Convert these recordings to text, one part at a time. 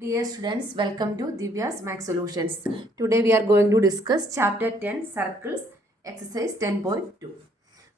Dear students, welcome to Divya's Max Solutions. Today we are going to discuss chapter 10 Circles, exercise 10.2.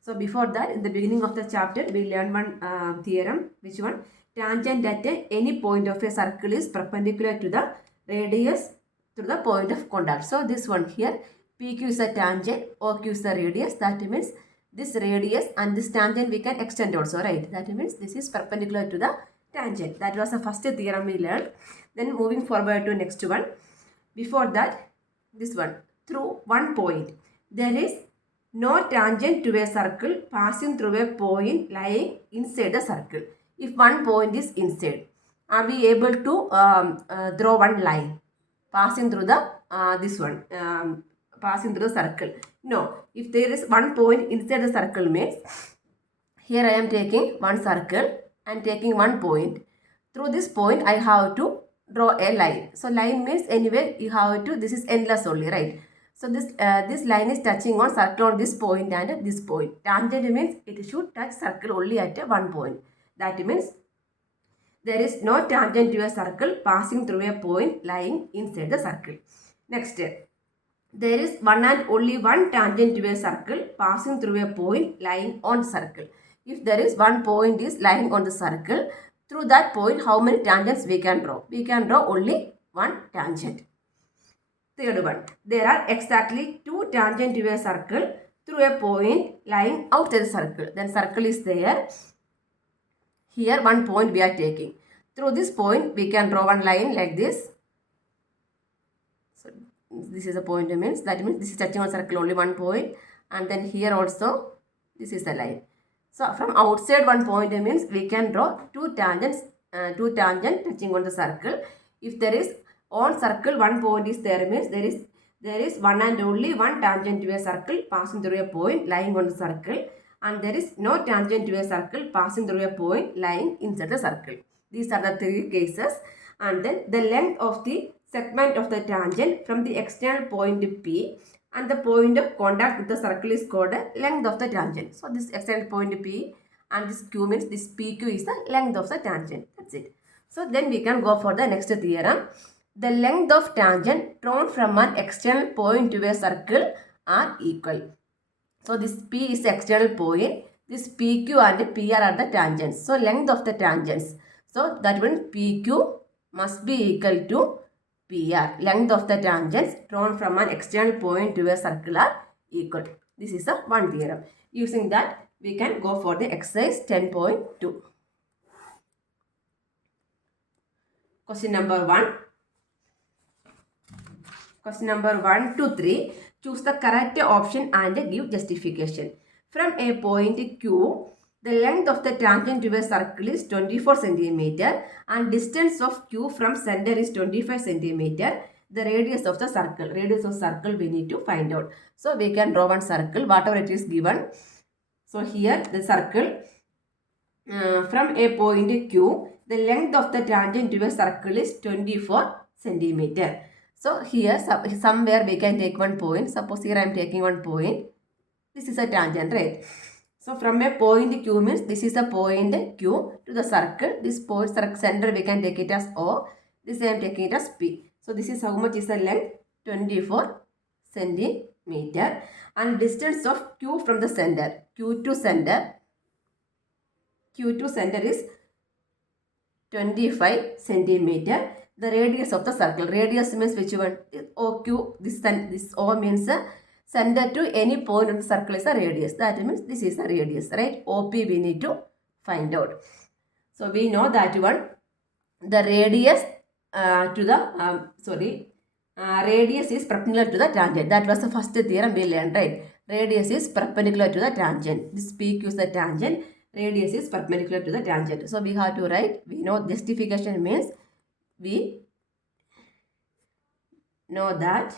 So before that, in the beginning of the chapter, we learned one theorem. Which one? Tangent at any point of a circle is perpendicular to the radius to the point of contact. So this one here, PQ is a tangent, OQ is the radius. That means this radius and this tangent we can extend also, right? That means this is perpendicular to the tangent. That was the first theorem we learned. Then moving forward to next one. Before that, this one. Through one point, there is no tangent to a circle passing through a point lying inside the circle. If one point is inside, are we able to draw one line passing through the passing through the circle? No. If there is one point inside the circle means here I am taking one circle and taking one point. Through this point I have to draw a line. So line means anyway you have to, this is endless only, right? So this line is touching on circle on this point and this point. Tangent means it should touch circle only at one point. That means there is no tangent to a circle passing through a point lying inside the circle. Next, there is one and only one tangent to a circle passing through a point lying on circle. If there is one point is lying on the circle, through that point how many tangents we can draw? We can draw only one tangent. Third one, there are exactly two tangents to a circle through a point lying outside the circle. Then circle is there. Here one point we are taking. Through this point we can draw one line like this. So this is a point means this is touching on circle only one point, and then here also this is a line. So from outside one point means we can draw two tangents touching on the circle. If there is on circle one point is there means there is one and only one tangent to a circle passing through a point lying on the circle, and there is no tangent to a circle passing through a point lying inside the circle. These are the three cases. And then the length of the segment of the tangent from the external point P and the point of contact with the circle is called length of the tangent. So this external point P and this Q means this PQ is the length of the tangent. That's it. So then we can go for the next theorem. The length of tangent drawn from an external point to a circle are equal. So this P is the external point. This PQ and PR are the tangents. So length of the tangents. So that means PQ must be equal to PR. Length of the tangents drawn from an external point to a circle are equal. This is a one theorem. Using that, we can go for the exercise 10.2. Question number 1. Question number 1 to 3. Choose the correct option and give justification. From a point Q, the length of the tangent to a circle is 24 cm and distance of Q from center is 25 cm. The radius of the circle. Radius of circle we need to find out. So we can draw one circle, whatever it is given. So here the circle from a point Q, the length of the tangent to a circle is 24 cm. So here somewhere we can take one point. Suppose here I am taking one point. This is a tangent, right? So from a point Q means this is a point Q to the circle. This point center we can take it as O. This I am taking it as P. So this is how much is the length? 24 centimeter. And distance of Q from the center. Q to center is 25 centimeter. The radius of the circle. Radius means which one? OQ. This O means center to any point on the circle is a radius. That means this is a radius, right? OP we need to find out. So we know that one. The radius radius is perpendicular to the tangent. That was the first theorem we learned, right? Radius is perpendicular to the tangent. This PQ is the tangent. Radius is perpendicular to the tangent. So we have to write. We know justification means we know that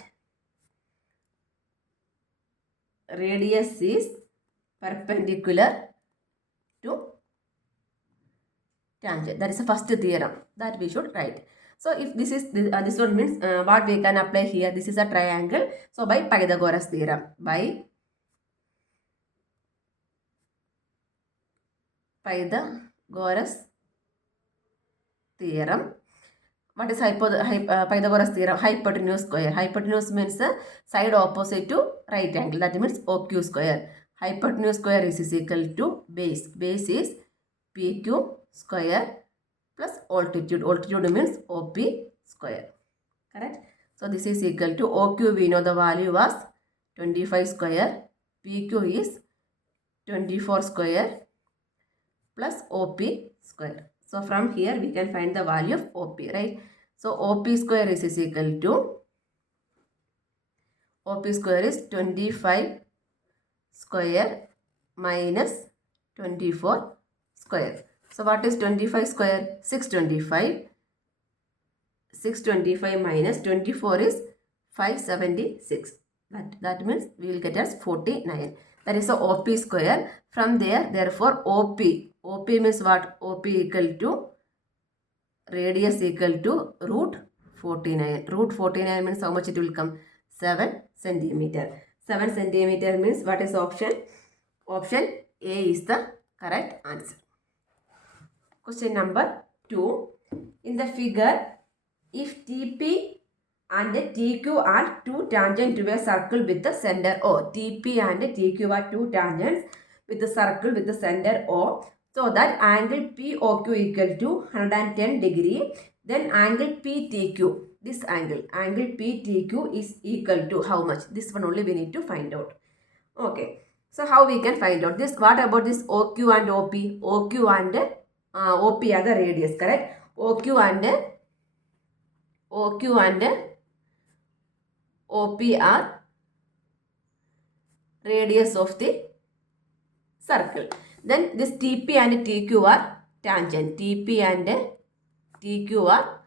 radius is perpendicular to tangent. That is the first theorem that we should write. So if this is this one means what we can apply here. This is a triangle. So by Pythagoras theorem. By Pythagoras theorem. What is Pythagoras theorem? Hypotenuse square. Hypotenuse means side opposite to right angle. That means OQ square. Hypotenuse square is equal to base. Base is PQ square plus altitude. Altitude means OP square. Correct? So this is equal to OQ. We know the value was 25 square. PQ is 24 square plus OP square. So from here we can find the value of OP, right? So OP square is equal to, OP square is 25 square minus 24 square. So what is 25 square? 625. 625 minus 24 is 576. That means we will get as 49. That is the OP square. From there, therefore, OP means what? OP equal to radius equal to root 49. Root 49 means how much it will come? 7 centimeter. 7 centimeter means what is option? Option A is the correct answer. Question number 2. In the figure, if TP and TQ are two tangents to a circle with the center O. TP and TQ are two tangents with the circle with the center O. So that angle POQ equal to 110 degree. Then angle PTQ, this angle PTQ is equal to how much? This one only we need to find out. Okay. So how we can find out this? What about this OQ and OP? OQ and OP are the radius, correct? OQ and OP are radius of the circle. Then this TP and TQ are tangent. TP and TQ are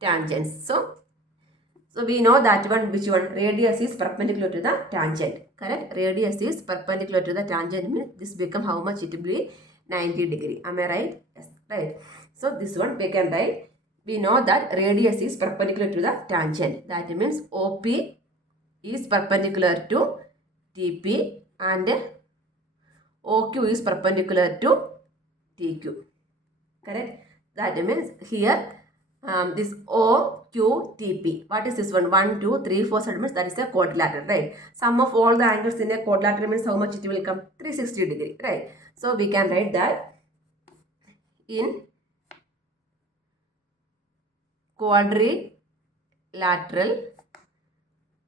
tangents. So we know that one, which one? Radius is perpendicular to the tangent. Correct? Radius is perpendicular to the tangent means this become how much? It will be 90 degree. Am I right? Yes, right. So this one we can write. We know that radius is perpendicular to the tangent. That means OP is perpendicular to TP and OQ is perpendicular to TQ. Correct? That means here this OQTP. What is this one? 1, 2, 3, 4 centimeters. That is a quadrilateral, right? Sum of all the angles in a quadrilateral means how much it will come? 360 degree, right? So we can write that in quadrilateral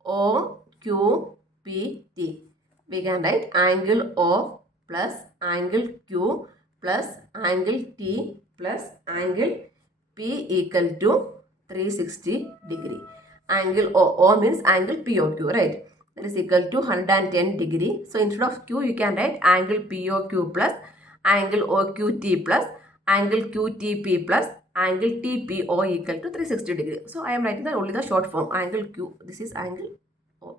OQPT, we can write angle O plus angle Q plus angle T plus angle P equal to 360 degree. Angle O means angle POQ, right? That is equal to 110 degree. So instead of Q, you can write angle POQ plus angle OQT plus angle QTP plus angle TPO equal to 360 degree. So I am writing only the short form. Angle Q, this is angle O.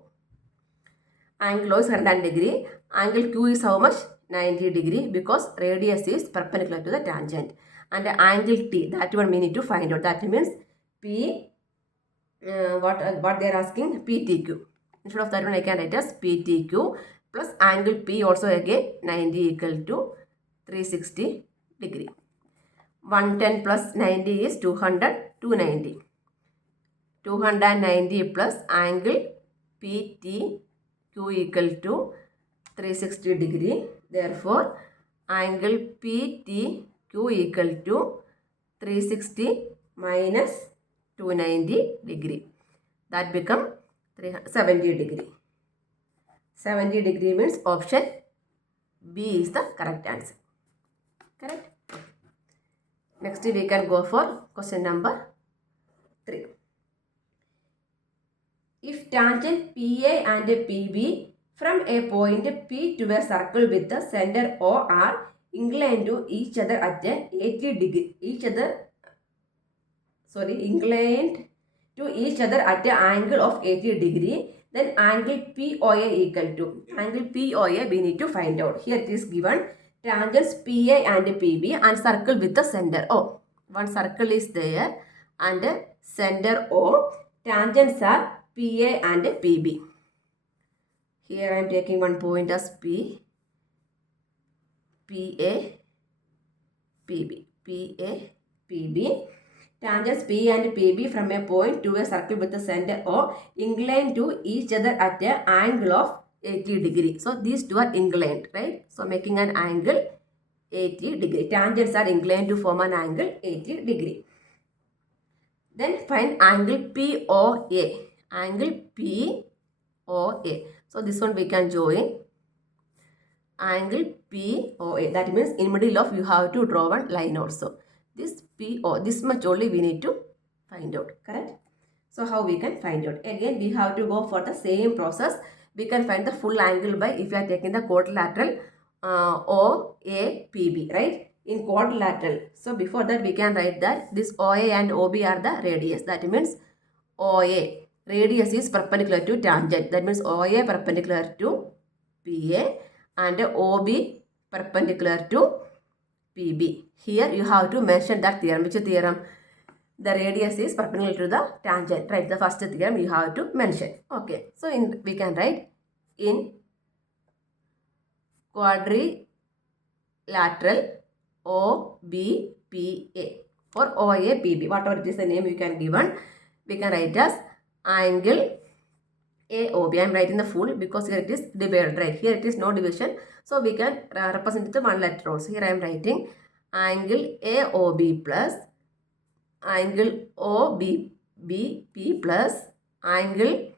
Angle O is 110 degree. Angle Q is how much? 90 degree, because radius is perpendicular to the tangent. And the angle T, that one we need to find out. That means P, what they are asking? PTQ. Instead of that one, I can write as PTQ plus angle P also again 90 equal to 360 degree. 110 plus 90 is 200, 290. 290 plus angle PTQ equal to 360 degree. Therefore, angle PTQ equal to 360 minus 290 degree. That become 70 degree. 70 degree means option B is the correct answer. Correct? Next we can go for question number 3. If tangent PA and PB from a point P to a circle with the center O are inclined to each other at 80 degree, inclined to each other at an angle of 80 degree, then angle POA equal to, angle POA we need to find out. Here it is given tangents PA and PB and circle with the center O. One circle is there and center O. Tangents are PA and PB. Here I am taking one point as P, PA, PB, PA, PB. tangents P and PB from a point to a circle with a center O inclined to each other at an angle of 80 degree. So these two are inclined, right? So making an angle 80 degree. Tangents are inclined to form an angle 80 degree. Then find angle POA. Angle POA. So this one we can join. Angle POA. That means in middle of you have to draw one line also. This PO, this much only we need to find out. Correct? So how we can find out? Again we have to go for the same process. We can find the full angle by if you are taking the quadrilateral OAPB, right? In quadrilateral. So before that we can write that this OA and OB are the radius. That means OA. Radius is perpendicular to tangent. That means OA perpendicular to PA and OB perpendicular to PB. Here you have to mention that theorem. Which theorem? The radius is perpendicular to the tangent, right? The first theorem you have to mention. Okay. So we can write in quadrilateral OBPA or OAPB, whatever it is the name you can given, we can write as angle AOB. I am writing the full because here it is divided, right? Here it is no division. So we can represent the one letter also. Here I am writing angle AOB plus angle OBP plus angle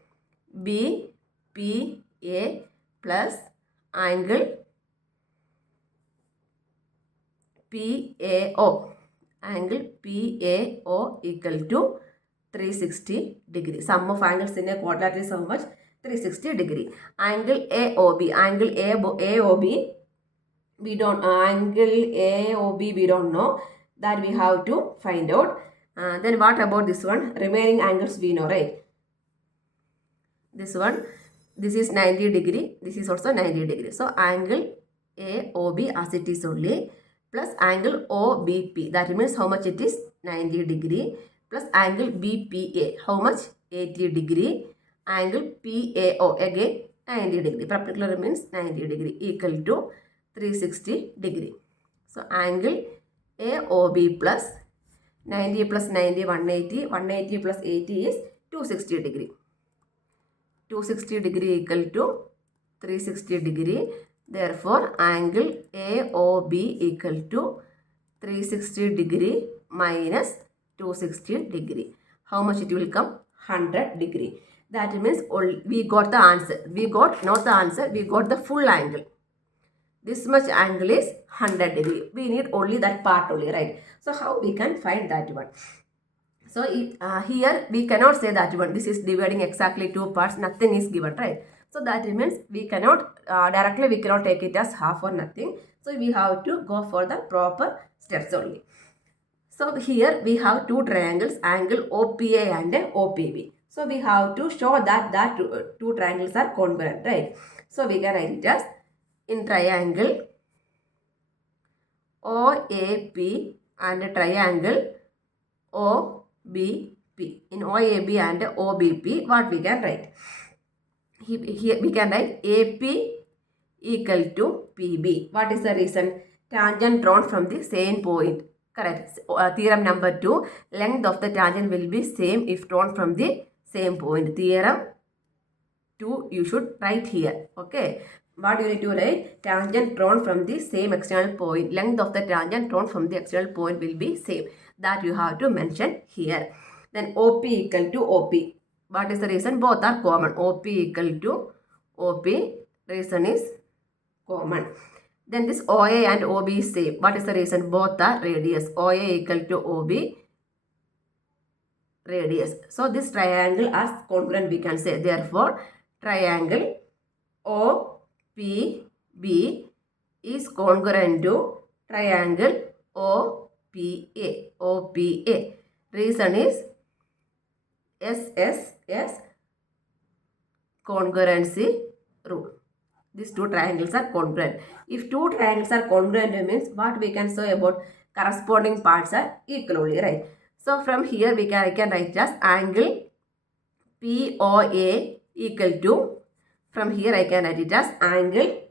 BPA plus angle PAO. Angle PAO equal to 360 degree. Sum of angles in a quadrilateral is how much? 360 degree. Angle AOB. Angle AOB we don't angle AOB we don't know. That we have to find out. Then what about this one? Remaining angles we know, right? This one, this is 90 degree. This is also 90 degree. So angle AOB as it is only plus angle OBP. That means how much it is? 90 degree plus angle BPA. How much? 80 degree. Angle PAO again 90 degree. Perpendicular means 90 degree equal to 360 degree. So angle AOB plus 90 plus 90 180. 180 plus 80 is 260 degree. 260 degree equal to 360 degree. Therefore, angle AOB equal to 360 degree minus 260 degree. How much it will come? 100 degree. That means we got the answer. We got not the answer. We got the full angle. This much angle is 100 degree. We need only that part only, right? So how we can find that one? So here we cannot say that one. This is dividing exactly two parts. Nothing is given, right? So that means we cannot directly we cannot take it as half or nothing. So we have to go for the proper steps only. So here we have two triangles, angle OPA and OPB. So we have to show that two triangles are congruent, right? So we can write it as in triangle OAP and triangle OBP. In OAB and OBP, what we can write? Here we can write AP equal to PB. What is the reason? Tangent drawn from the same point. Correct. Theorem number 2. Length of the tangent will be same if drawn from the same point. Theorem 2 you should write here. Okay. What you need to write? Tangent drawn from the same external point. Length of the tangent drawn from the external point will be same. That you have to mention here. Then OP equal to OP. What is the reason? Both are common. OP equal to OP. Reason is common. Then this OA and OB is same. What is the reason? Both are radius. OA equal to OB radius. So this triangle is congruent we can say. Therefore, triangle OPB is congruent to triangle OPA. OPA. Reason is SSS congruency rule. These two triangles are congruent. If two triangles are congruent, it means what we can say about corresponding parts are equally, right? So from here I can write just angle POA equal to, from here I can write it as angle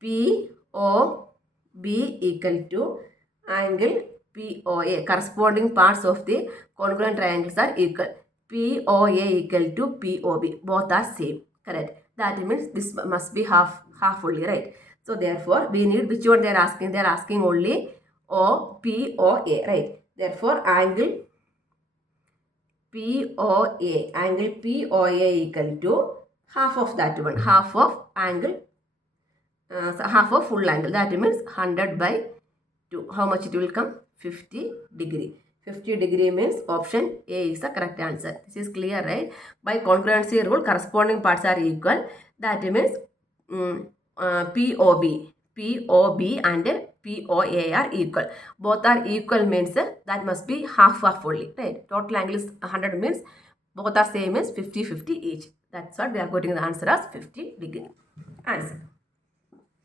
POB equal to angle POA. Corresponding parts of the congruent triangles are equal. POA equal to POB. Both are same. Correct. That means this must be half only, right? So therefore, we need which one they are asking? They are asking only POA, right? Therefore, angle POA equal to half of that one, half of angle, half of full angle. That means 100 by 2. How much it will come? 50 degree. 50 degree means option A is the correct answer. This is clear, right? By congruency rule, corresponding parts are equal. That means POB and POA are equal. Both are equal means that must be half only, right? Total angle is 100 means both are same as 50 each. That's what we are getting the answer as 50 degree. Answer.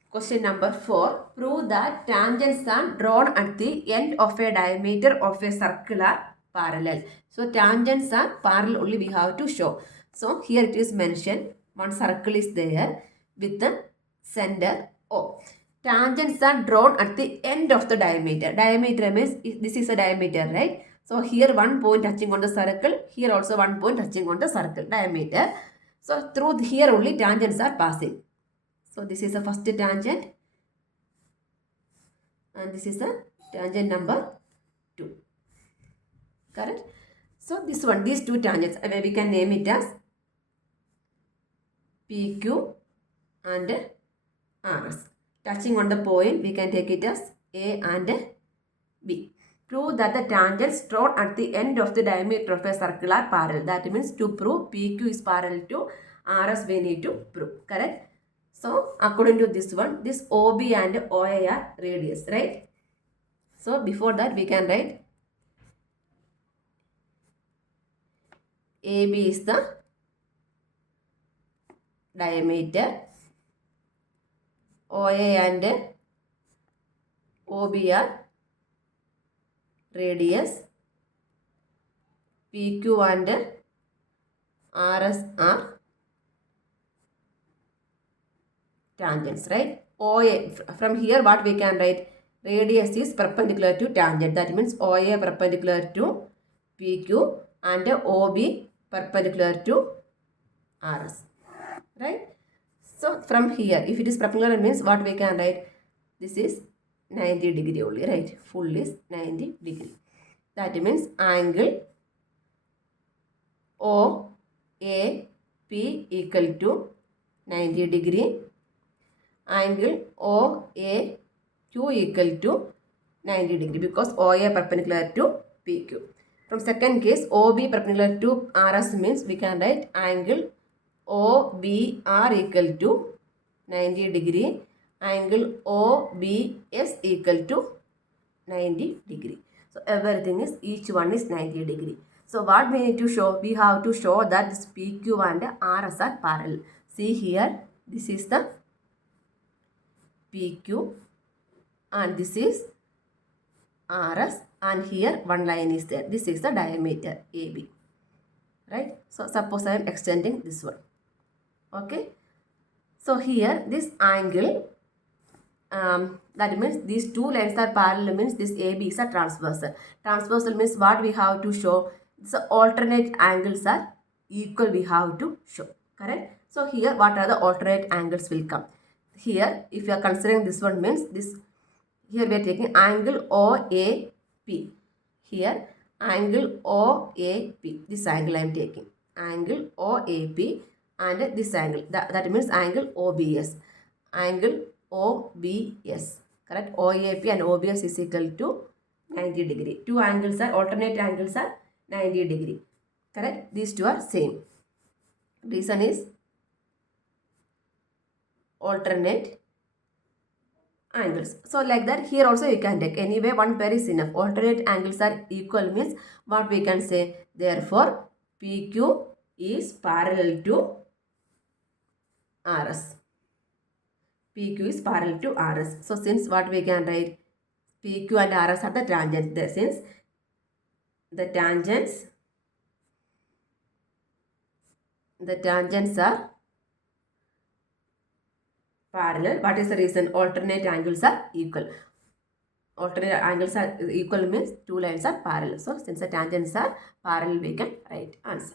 Question number 4. Prove that tangents are drawn at the end of a diameter of a circular parallel. So tangents are parallel only we have to show. So here it is mentioned one circle is there with the center O. Tangents are drawn at the end of the diameter. Diameter means this is a diameter, right? So here one point touching on the circle, here also one point touching on the circle, diameter. So through here only tangents are passing. So this is the first tangent and this is the tangent number 2. Correct? So this one, these two tangents, we can name it as PQ and RS. Touching on the point, we can take it as A and B. Prove that the tangents drawn at the end of the diameter of a circular parallel. That means to prove PQ is parallel to RS, we need to prove. Correct? So, according to this one, this OB and OA are radius, right? So, before that, we can write AB is the diameter, OA and OB are radius, PQ and RS are tangents, right? OA, from here what we can write? Radius is perpendicular to tangent. That means OA perpendicular to PQ and OB perpendicular to RS, right? So from here, if it is perpendicular means what we can write? This is 90 degree only, right? Full is 90 degree. That means angle OAP equal to 90 degree. Angle OAQ equal to 90 degree because OA perpendicular to PQ. From second case, OB perpendicular to RS means we can write angle OBR equal to 90 degree. Angle OBS equal to 90 degree. So everything is, each one is 90 degree. So what we need to show? We have to show that this PQ and RS are parallel. See here, this is the PQ and this is RS and here one line is there. This is the diameter AB, right? So suppose I am extending this one. Okay. So here this angle, that means these two lines are parallel means this AB is a transversal. Transversal means what we have to show? So alternate angles are equal we have to show. Correct? So here what are the alternate angles will come? Here if you are considering this one means this, here we are taking angle OAP. Here angle OAP. This angle I am taking. Angle OAP and this angle. That means angle OBS. Angle OBS. Correct? OAP and OBS is equal to 90 degree. Two angles are, alternate angles are 90 degree. Correct? These two are same. Reason is alternate angles. So like that here also you can take. Anyway one pair is enough. Alternate angles are equal means what we can say? Therefore PQ is parallel to RS. PQ is parallel to RS. So since what we can write? PQ and RS are the tangents. Since the tangents are parallel. What is the reason? Alternate angles are equal. alternate angles are equal means two lines are parallel. So since the tangents are parallel, we can write answer.